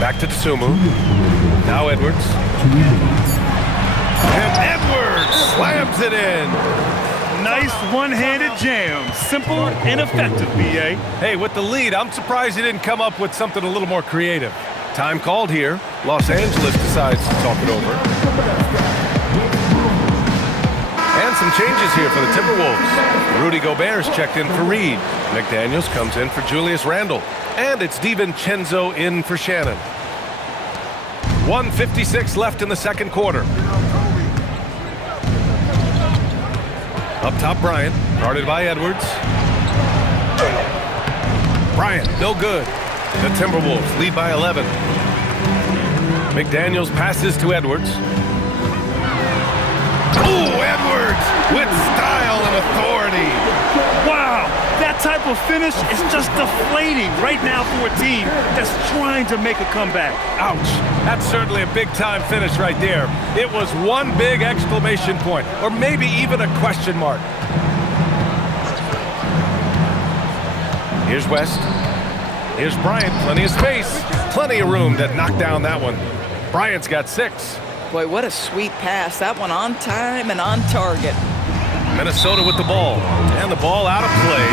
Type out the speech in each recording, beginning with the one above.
Back to Tsumu. Now Edwards. And Edwards slams it in. Nice one-handed jam. Simple and effective, B.A. Hey, with the lead, I'm surprised he didn't come up with something a little more creative. Time called here. Los Angeles decides to talk it over. And some changes here for the Timberwolves. Rudy Gobert's checked in for Reed. McDaniels comes in for Julius Randle. And it's DiVincenzo in for Shannon. 1:56 left in the second quarter. Up top, Bryant, guarded by Edwards. Bryant, no good. The Timberwolves lead by 11. McDaniels passes to Edwards. Ooh, Edwards with style and authority. Wow, that type of finish is just deflating right now for a team that's trying to make a comeback. Ouch, that's certainly a big-time finish right there. It was one big exclamation point, or maybe even a question mark. Here's West. Here's Bryant, plenty of space. Plenty of room to knock down that one. Bryant's got 6. Boy, what a sweet pass. That one on time and on target. Minnesota with the ball. And the ball out of play.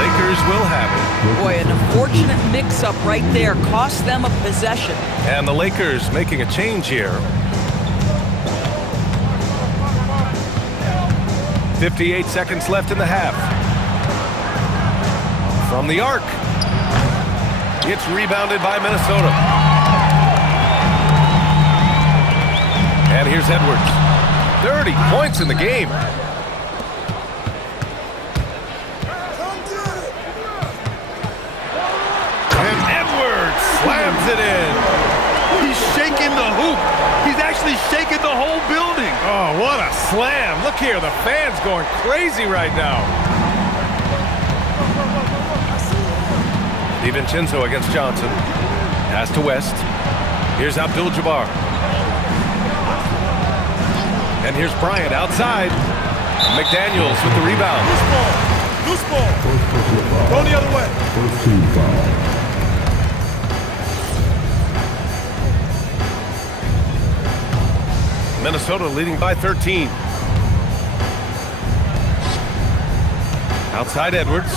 Lakers will have it. Boy, an unfortunate mix-up right there. Cost them a possession. And the Lakers making a change here. 58 seconds left in the half. From the arc. It's rebounded by Minnesota. And here's Edwards. 30 points in the game. And Edwards slams it in. He's shaking the hoop. He's actually shaking the whole building. Oh, what a slam. Look here, the fans going crazy right now. DiVincenzo against Johnson. Pass to West. Here's Abdul-Jabbar. And here's Bryant outside. McDaniels with the rebound. Loose ball. Go the other way. First team foul. Minnesota leading by 13. Outside Edwards.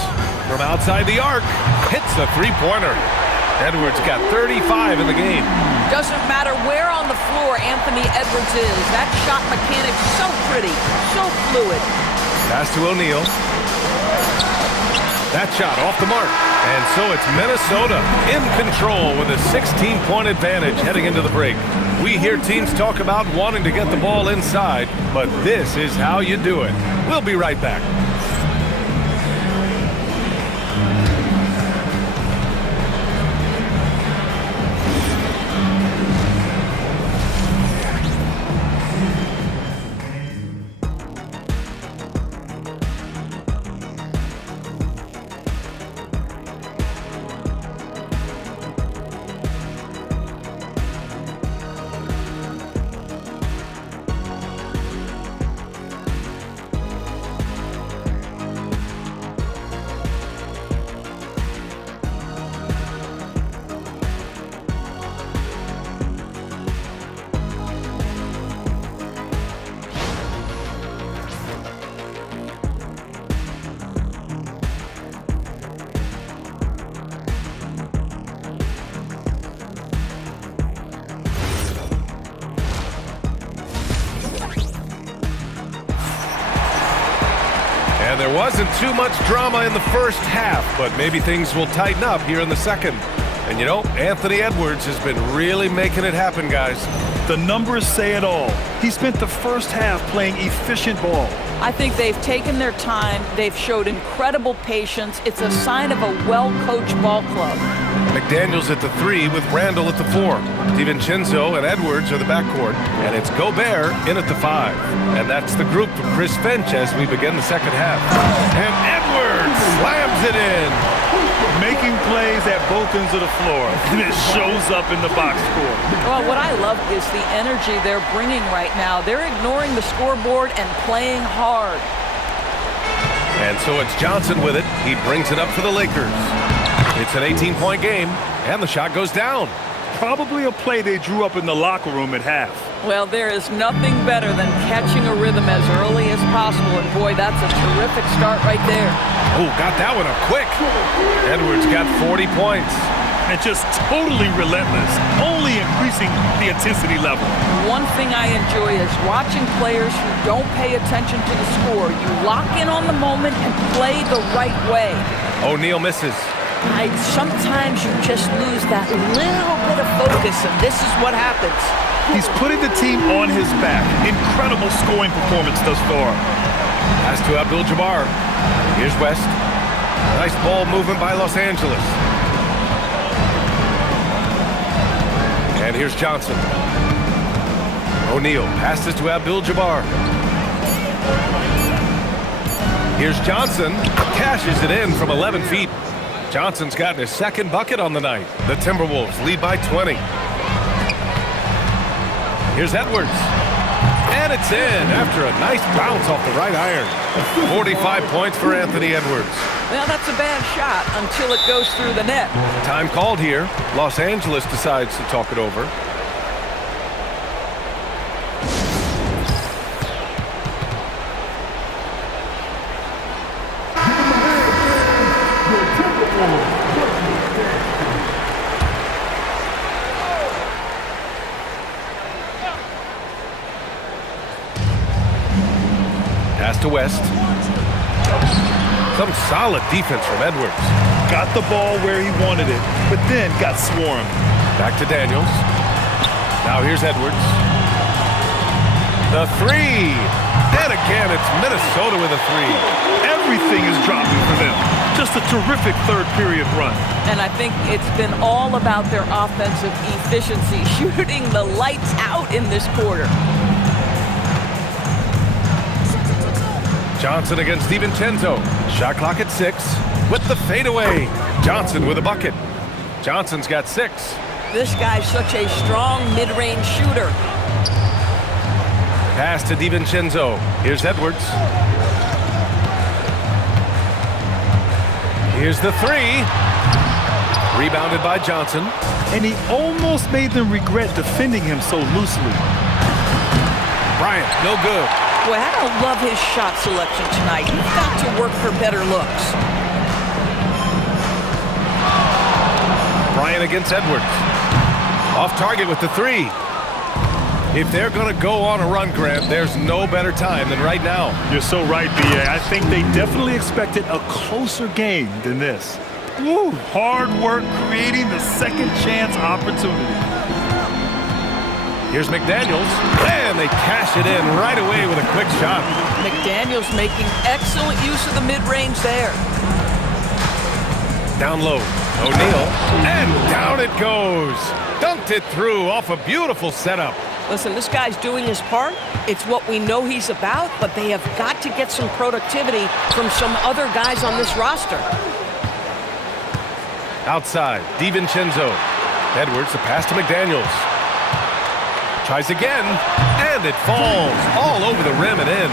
From outside the arc. Hits a three-pointer. Edwards got 35 in the game. Doesn't matter where on the floor Anthony Edwards is. That shot mechanic so pretty, so fluid. Pass to O'Neal. That shot off the mark. And so it's Minnesota in control with a 16-point advantage heading into the break. We hear teams talk about wanting to get the ball inside, but this is how you do it. We'll be right back. And there wasn't too much drama in the first half, but maybe things will tighten up here in the second. And you know, Anthony Edwards has been really making it happen, guys. The numbers say it all. He spent the first half playing efficient ball. I think they've taken their time. They've showed incredible patience. It's a sign of a well-coached ball club. McDaniels at the 3 with Randle at the 4. DiVincenzo and Edwards are the backcourt. And it's Gobert in at the 5. And that's the group from Chris Finch as we begin the second half. And Edwards slams it in. Making plays at both ends of the floor, and it shows up in the box score. Well, what I love is the energy they're bringing right now. They're ignoring the scoreboard and playing hard. And so it's Johnson with it. He brings it up for the Lakers. It's an 18-point game, and the shot goes down. probably a play they drew up in the locker room at half. Well, there is nothing better than catching a rhythm as early as possible, and boy, that's a terrific start right there. Oh, got that one up quick. Edwards got 40 points. And just totally relentless, only increasing the intensity level. One thing I enjoy is watching players who don't pay attention to the score. You lock in on the moment and play the right way. O'Neal misses. Sometimes you just lose that little bit of focus, and this is what happens. He's putting the team on his back. Incredible scoring performance thus far. Pass to Abdul-Jabbar. Here's West. Nice ball movement by Los Angeles. And here's Johnson. O'Neal passes to Abdul-Jabbar. Here's Johnson. Cashes it in from 11 feet. Johnson's gotten his second bucket on the night. The Timberwolves lead by 20. Here's Edwards. And it's in after a nice bounce off the right iron. 45 points for Anthony Edwards. Well, that's a bad shot until it goes through the net. Time called here. Los Angeles decides to talk it over. Pass to West. Some solid defense from Edwards. Got the ball where he wanted it, but then got swarmed. Back to Daniels. Now here's Edwards. The three. And again, it's Minnesota with a three. Everything is dropping for them. Just a terrific third period run. And I think it's been all about their offensive efficiency, shooting the lights out in this quarter. Johnson against DiVincenzo. Shot clock at 6 with the fadeaway. Johnson with a bucket. Johnson's got 6. This guy's such a strong mid-range shooter. Pass to DiVincenzo. Here's Edwards. Here's the three. Rebounded by Johnson. And he almost made them regret defending him so loosely. Bryant, no good. Boy, I don't love his shot selection tonight. You've got to work for better looks. Bryant against Edwards. Off target with the three. If they're going to go on a run, Grant, there's no better time than right now. You're so right, B.A. I think they definitely expected a closer game than this. Woo, hard work creating the second chance opportunity. Here's McDaniels, and they cash it in right away with a quick shot. McDaniels making excellent use of the mid-range there. Down low, O'Neal, and down it goes. Dunked it through off a beautiful setup. Listen, this guy's doing his part. It's what we know he's about, but they have got to get some productivity from some other guys on this roster. Outside, DiVincenzo. Edwards, the pass to McDaniels. Tries again, and it falls all over the rim and in.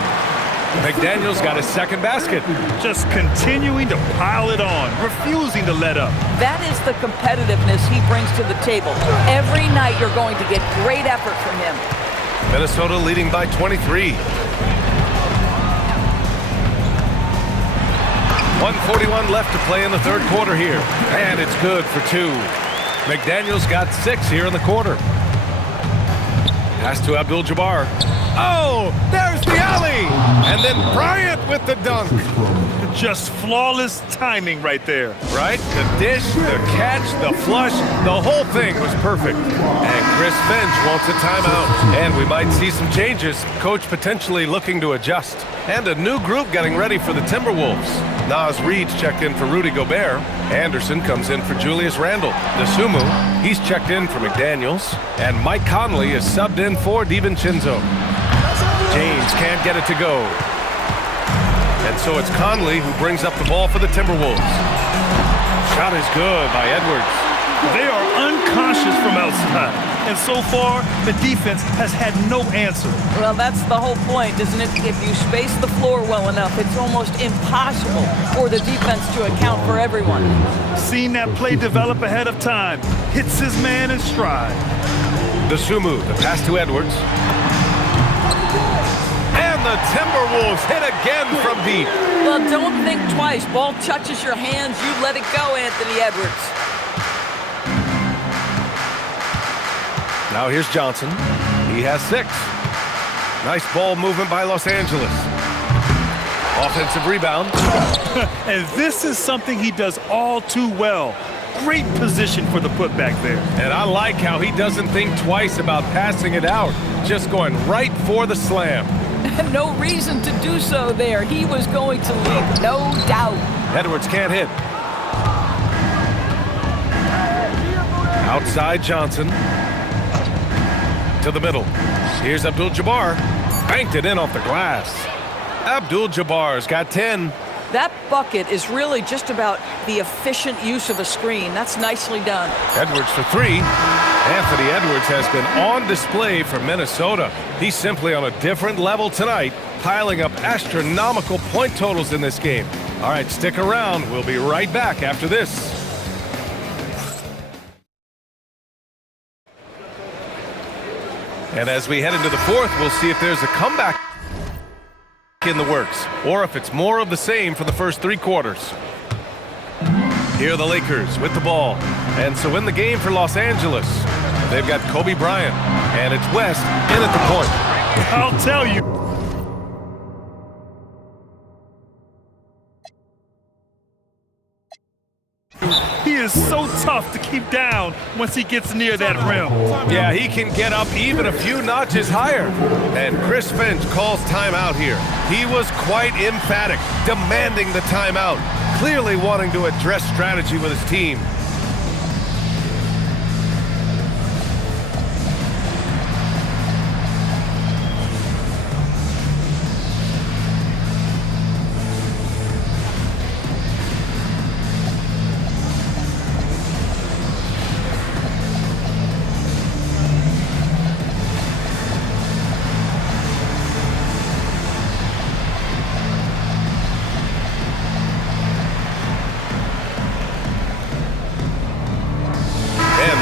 McDaniels got his second basket. Just continuing to pile it on, refusing to let up. That is the competitiveness he brings to the table. Every night you're going to get great effort from him. Minnesota leading by 23. 1:41 left to play in the third quarter here. And it's good for 2. McDaniels got 6 here in the quarter. Pass to Abdul-Jabbar. Oh, there's the alley! And then Bryant with the dunk. Just flawless timing right there. Right? The dish, the catch, the flush, the whole thing was perfect. And Chris Finch wants a timeout. And we might see some changes. Coach potentially looking to adjust. And a new group getting ready for the Timberwolves. Naz Reid's checked in for Rudy Gobert. Anderson comes in for Julius Randle. Dosunmu, he's checked in for McDaniels. And Mike Conley is subbed in for DiVincenzo. James can't get it to go. And so it's Conley who brings up the ball for the Timberwolves. Shot is good by Edwards. They are unconscious from outside. And so far, the defense has had no answer. Well, that's the whole point, isn't it? If you space the floor well enough, it's almost impossible for the defense to account for everyone. Seen that play develop ahead of time. Hits his man in stride. Dosunmu, the pass to Edwards. And the Timberwolves hit again from deep. Well, don't think twice. Ball touches your hands, you let it go, Anthony Edwards. Now here's Johnson. He has 6. Nice ball movement by Los Angeles. Offensive rebound. And this is something he does all too well. Great position for the putback there. And I like how he doesn't think twice about passing it out. Just going right for the slam. No reason to do so there. He was going to leave, no doubt. Edwards can't hit. Outside Johnson. To the middle. Here's Abdul-Jabbar. Banked it in off the glass. Abdul-Jabbar's got 10. That bucket is really just about the efficient use of a screen. That's nicely done. Edwards for 3. Anthony Edwards has been on display for Minnesota. He's simply on a different level tonight, piling up astronomical point totals in this game. All right, stick around. We'll be right back after this. And as we head into the 4th, we'll see if there's a comeback in the works, or if it's more of the same for the first 3 quarters. Here are the Lakers with the ball. And so in the game for Los Angeles, they've got Kobe Bryant, and it's West in at the point. I'll tell you. He is so tough to keep down once he gets near that rim. Yeah, he can get up even a few notches higher. And Chris Finch calls timeout here. He was quite emphatic, demanding the timeout, clearly wanting to address strategy with his team.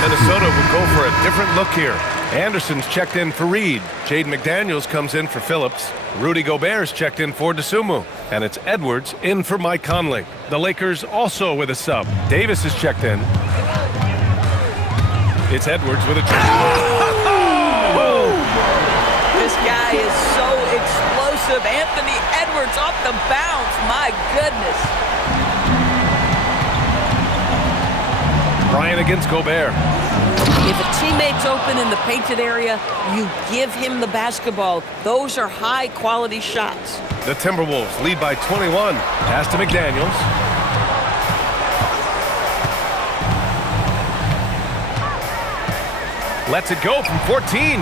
Minnesota will go for a different look here. Anderson's checked in for Reed. Jaden McDaniels comes in for Phillips. Rudy Gobert's checked in for Dosunmu. And it's Edwards in for Mike Conley. The Lakers also with a sub. Davis is checked in. It's Edwards with a This guy is so explosive. Anthony Edwards off the bounce. My goodness. Bryant against Gobert. If a teammate's open in the painted area, you give him the basketball. Those are high-quality shots. The Timberwolves lead by 21. Pass to McDaniels. Lets it go from 14.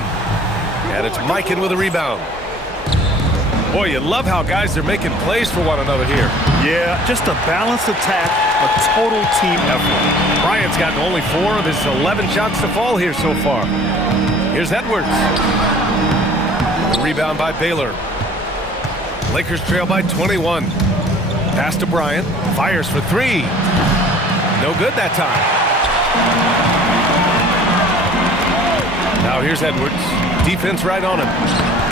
And it's Mikan with a rebound. Boy, you love how guys are making plays for one another here. Yeah, just a balanced attack, a total team effort. Bryant's gotten only 4 of his 11 shots to fall here so far. Here's Edwards. The rebound by Baylor. Lakers trail by 21. Pass to Bryant. Fires for 3. No good that time. Now here's Edwards. Defense right on him.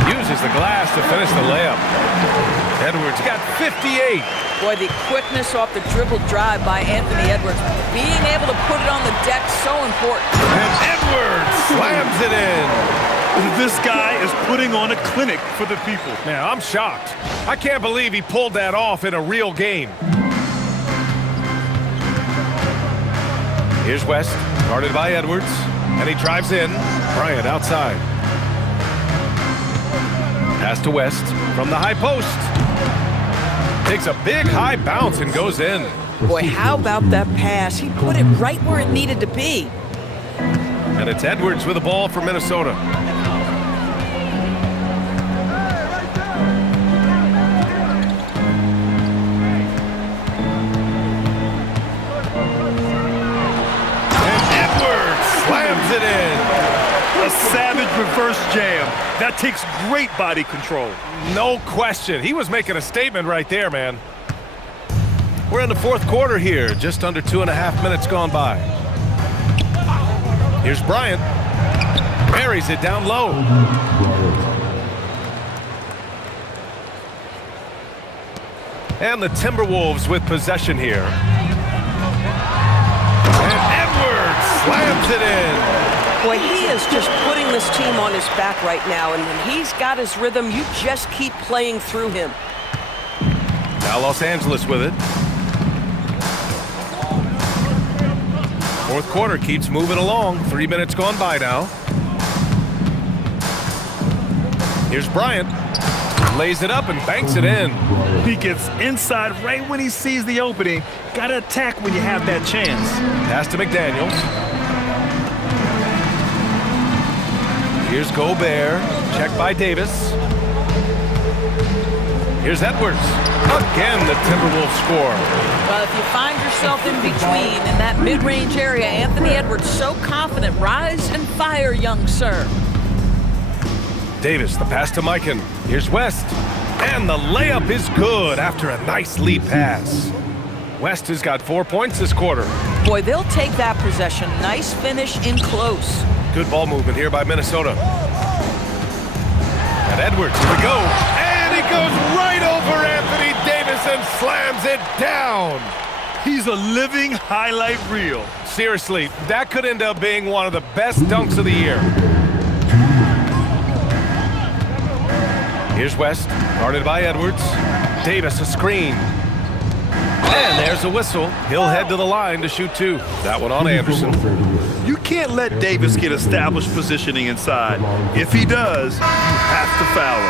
Uses the glass to finish the layup. Edwards got 58. Boy, the quickness off the dribble drive by Anthony Edwards. Being able to put it on the deck, so important. And Edwards slams it in. This guy is putting on a clinic for the people. Man, I'm shocked. I can't believe he pulled that off in a real game. Here's West, guarded by Edwards, and he drives in. Bryant outside. Pass to West from the high post. Takes a big high bounce and goes in. Boy, how about that pass? He put it right where it needed to be. And it's Edwards with the ball for Minnesota. And it in. A savage reverse jam. That takes great body control. No question. He was making a statement right there, man. We're in the fourth quarter here. Just under 2.5 minutes gone by. Here's Bryant. Buries it down low. And the Timberwolves with possession here. And Edwards slams it in. Boy, he is just putting this team on his back right now, and when he's got his rhythm, you just keep playing through him. Now Los Angeles with it. Fourth quarter keeps moving along. 3 minutes gone by now. Here's Bryant. Lays it up and banks it in. He gets inside right when he sees the opening. Gotta attack when you have that chance. Pass to McDaniels. Here's Gobert. Check by Davis. Here's Edwards. Again, the Timberwolves score. Well, if you find yourself in between in that mid-range area, Anthony Edwards so confident. Rise and fire, young sir. Davis, the pass to Mikan. Here's West. And the layup is good after a nice lead pass. West has got 4 points this quarter. Boy, they'll take that possession. Nice finish in close. Good ball movement here by Minnesota. And Edwards, here we go. And he goes right over Anthony Davis and slams it down. He's a living highlight reel. Seriously, that could end up being one of the best dunks of the year. Here's West, guarded by Edwards. Davis, a screen. And there's a whistle. He'll head to the line to shoot two. That one on Anderson. You can't let Davis get established positioning inside. If he does, you have to foul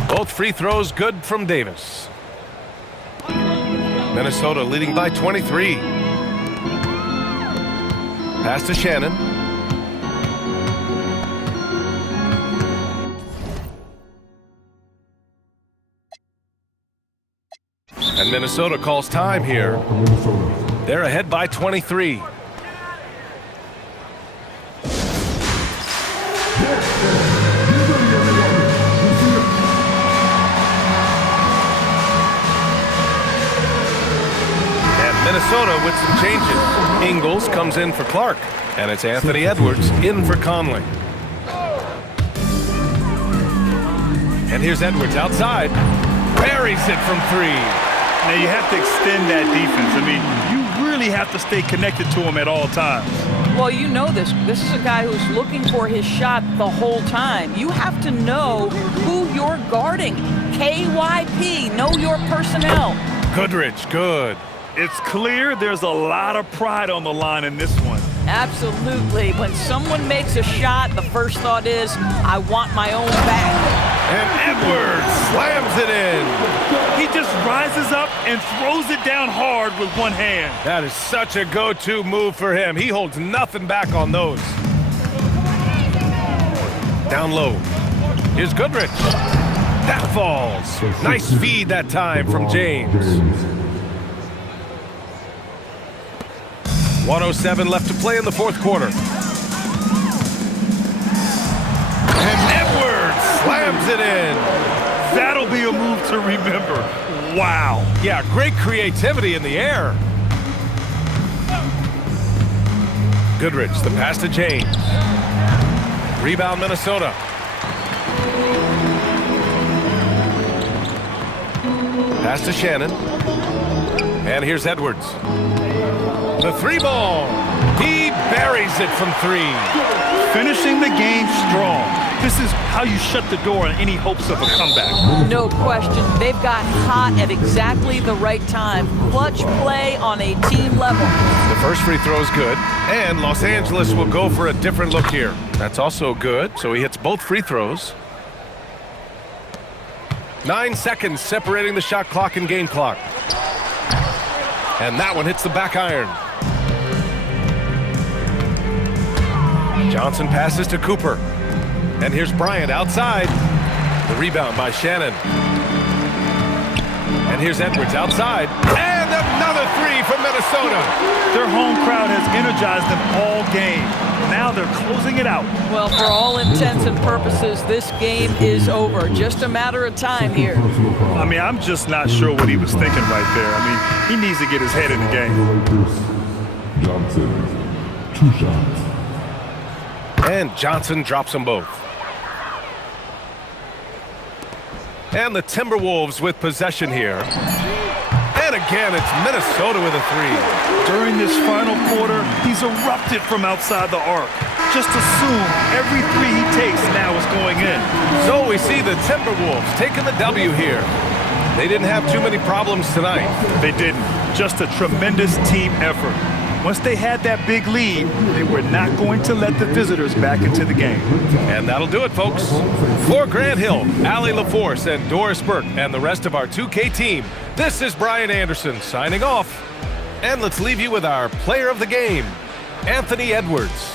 him. Both free throws good from Davis. Minnesota leading by 23. Pass to Shannon. And Minnesota calls time here. They're ahead by 23. And Minnesota with some changes. Ingles comes in for Clark. And it's Anthony Edwards in for Conley. And here's Edwards outside. Buries it from three. Now you have to extend that defense. I mean, you really have to stay connected to him at all times. Well, you know this. This is a guy who's looking for his shot the whole time. You have to know who you're guarding. KYP, know your personnel. Goodrich, good. It's clear there's a lot of pride on the line in this one. Absolutely. When someone makes a shot, the first thought is, I want my own back. And Edwards slams it in. He just rises up and throws it down hard with one hand. That is such a go-to move for him. He holds nothing back on those. Down low. Here's Goodrich. That falls. Nice feed that time from James. 1:07 left to play in the fourth quarter. And Edwards slams it in. That'll be a move to remember. Wow. Yeah, great creativity in the air. Goodrich, the pass to James. Rebound Minnesota. Pass to Shannon. And here's Edwards. The three ball. He buries it from three. Finishing the game strong. This is how you shut the door on any hopes of a comeback. No question. They've got hot at exactly the right time. Clutch play on a team level. The first free throw is good. And Los Angeles will go for a different look here. That's also good. So he hits both free throws. 9 seconds separating the shot clock and game clock. And that one hits the back iron. Johnson passes to Cooper. And here's Bryant outside. The rebound by Shannon. And here's Edwards outside. And another three from Minnesota. Minnesota. Their home crowd has energized them all game. Now they're closing it out. Well, for all intents and purposes, this game is over. Just a matter of time here. I mean, I'm just not sure what he was thinking right there. I mean, he needs to get his head in the game. Johnson, 2 shots. And Johnson drops them both. And the Timberwolves with possession here. And again, it's Minnesota with a 3. During this final quarter, he's erupted from outside the arc. Just assume every 3 he takes now is going in. So we see the Timberwolves taking the W here. They didn't have too many problems tonight. They didn't. Just a tremendous team effort. Once they had that big lead, they were not going to let the visitors back into the game. And that'll do it, folks. For Grant Hill, Allie LaForce, and Doris Burke, and the rest of our 2K team, this is Brian Anderson signing off. And let's leave you with our player of the game, Anthony Edwards.